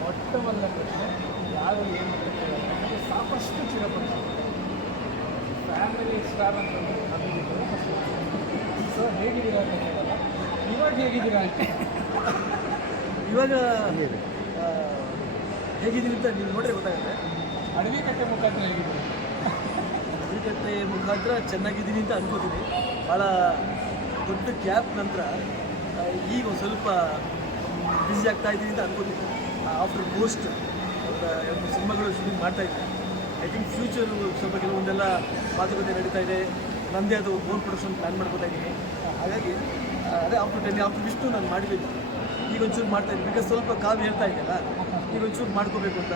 ಮೊಟ್ಟ ಮೊದಲ ಪ್ರಶ್ನೆ, ಯಾರು ಏನು ನನಗೆ ಸಾಕಷ್ಟು ಚಿರಪರಿಚಯ ಫ್ಯಾಮಿಲಿ ಸ್ಟಾರ್ ಅಂತ ಸೊ ಹೇಗಿದ್ದೀರಾ ಅಂತ ಹೇಳಲ್ಲ ಇವಾಗ ಹೇಗಿದ್ದೀರಾ ಅಂತ. ಇವಾಗ ಹೇಗಿದ್ದೀರಿ ಅಂತ ನೀವು ನೋಡ್ರೆ ಗೊತ್ತಾಗುತ್ತೆ. ಅಡವಿ ಕಟ್ಟೆ ಮುಖಾಂತರ ಹೇಗಿದ್ದೀವಿ ಕಟ್ಟೆ ಮುಖಾಂತರ ಚೆನ್ನಾಗಿದ್ದೀನಿ ಅಂತ ಅನ್ಕೋತೀನಿ. ಭಾಳ ದೊಡ್ಡ ಗ್ಯಾಪ್ ನಂತರ ಈಗ ಸ್ವಲ್ಪ ಬ್ಯುಸಿ ಆಗ್ತಾ ಇದ್ದೀನಿ ಅಂತ ಅನ್ಕೋತೀನಿ ಆಫ್ಟರ್ ಮೋಸ್ಟ್ ಅವರ ಎರಡು ಸಿನಿಮಾಗಳು ಶೂಟಿಂಗ್ ಮಾಡ್ತಾ ಇದ್ದೀನಿ. ಐ ಥಿಂಕ್ ಫ್ಯೂಚರು ಸ್ವಲ್ಪ ಕೆಲವೊಂದೆಲ್ಲ ಮಾತುಕತೆ ನಡೀತಾ ಇದೆ. ನನ್ನದೇ ಅದು ಓನ್ ಪ್ರೊಡಕ್ಷನ್ ಪ್ಲ್ಯಾನ್ ಮಾಡ್ಕೋತಾ ಇದ್ದೀನಿ. ಹಾಗಾಗಿ ಅದೇ ಆಫ್ಟರ್ ಟೆನ್ ಆಫ್ಟರ್ ಇಷ್ಟು ನಾನು ಮಾಡಿದ್ದೀನಿ ಈಗ ಒಂಚೂರು ಮಾಡ್ತಾ ಇದ್ದೀನಿ. ಬಿಕಾಸ್ ಸ್ವಲ್ಪ ಕಾವ್ಯ ಹೇಳ್ತಾ ಇದೆಯಲ್ಲ ಈಗ ಒಂಚೂರು ಮಾಡ್ಕೋಬೇಕು ಅಂತ.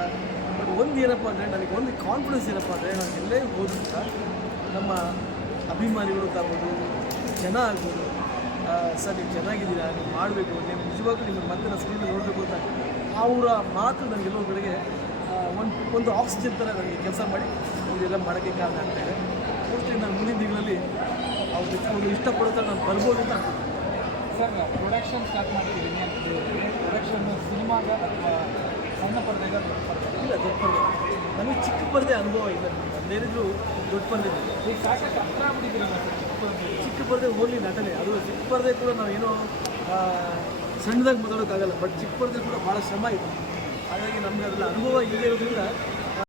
ಬಟ್ ಒಂದು ಏನಪ್ಪ ಅಂದರೆ ನನಗೆ ಒಂದು ಕಾನ್ಫಿಡೆನ್ಸ್ ಏನಪ್ಪ ಅಂದರೆ ನಾನು ಎಲ್ಲೇ ಹೋದ್ರು ನಮ್ಮ ಅಭಿಮಾನಿಗಳು ಆಗ್ಬೋದು, ಜನ ಆಗ್ಬೋದು ಸರ್ ನೀವು ಚೆನ್ನಾಗಿದ್ದೀರಾ? ನೀವು ಮಾಡಬೇಕು. ನೀವು ನಿಜವಾಗ್ಲೂ ನಿಮ್ಮ ಮತ್ತೆ ನಾನು ಸ್ಕ್ರೀನಲ್ಲಿ ನೋಡಬೇಕು ಅಂತ. ಅವರ ಮಾತು ನನಗೆಲ್ಲೋ ಕಡೆಗೆ ಒಂದು ಒಂದು ಆಕ್ಸಿಜನ್ ಥರ ನನಗೆ ಕೆಲಸ ಮಾಡಿ ಇದೆಲ್ಲ ಮಾಡೋಕ್ಕೆ ಕಾರಣ ಆಗ್ತಾ ಇದೆ. ಮೋಸ್ಟ್ಲಿ ನಾನು ಮುಂದಿನ ದಿನಗಳಲ್ಲಿ ಅವ್ರು ಒಂದು ಇಷ್ಟಪಡೋ ಥರ ನಾನು ಬರ್ಬೋದು ಅಂತ ಸರ್ ಪ್ರೊಡಕ್ಷನ್ ಸ್ಟಾರ್ಟ್ ಮಾಡ್ತಿದ್ದೀನಿ ಅಂತ ಪ್ರೊಡಕ್ಷನ್ ಸಿನಿಮಾಗ ಅಥವಾ ಸಣ್ಣ ಪರದೆಗೆ ಇಲ್ಲ ದೊಡ್ಡ ನನಗೆ ಚಿಕ್ಕ ಪರದೆ ಅನುಭವ ಇಲ್ಲ ಅದೇನಿದ್ರು ದೊಡ್ಡ ಪರದೆ. ಚಿಕ್ಕ ಪರದೆ. ಓನ್ಲಿ ನಟನೆ. ಅದು ಚಿಕ್ಕ ಪರದೆ ಕೂಡ ನಾವೇನೋ ಏನೋ ಸಣ್ಣದಾಗಿ ಮಾತಾಡೋಕ್ಕಾಗಲ್ಲ ಬಟ್ ಚಿಕ್ಕ ಪರದೆ ಕೂಡ ಭಾಳ ಶ್ರಮ ಇದೆ. ಹಾಗಾಗಿ ನಮಗೆ ಅದರಲ್ಲಿ ಅನುಭವ ಇಲ್ಲದೆ ಇರೋದ್ರಿಂದ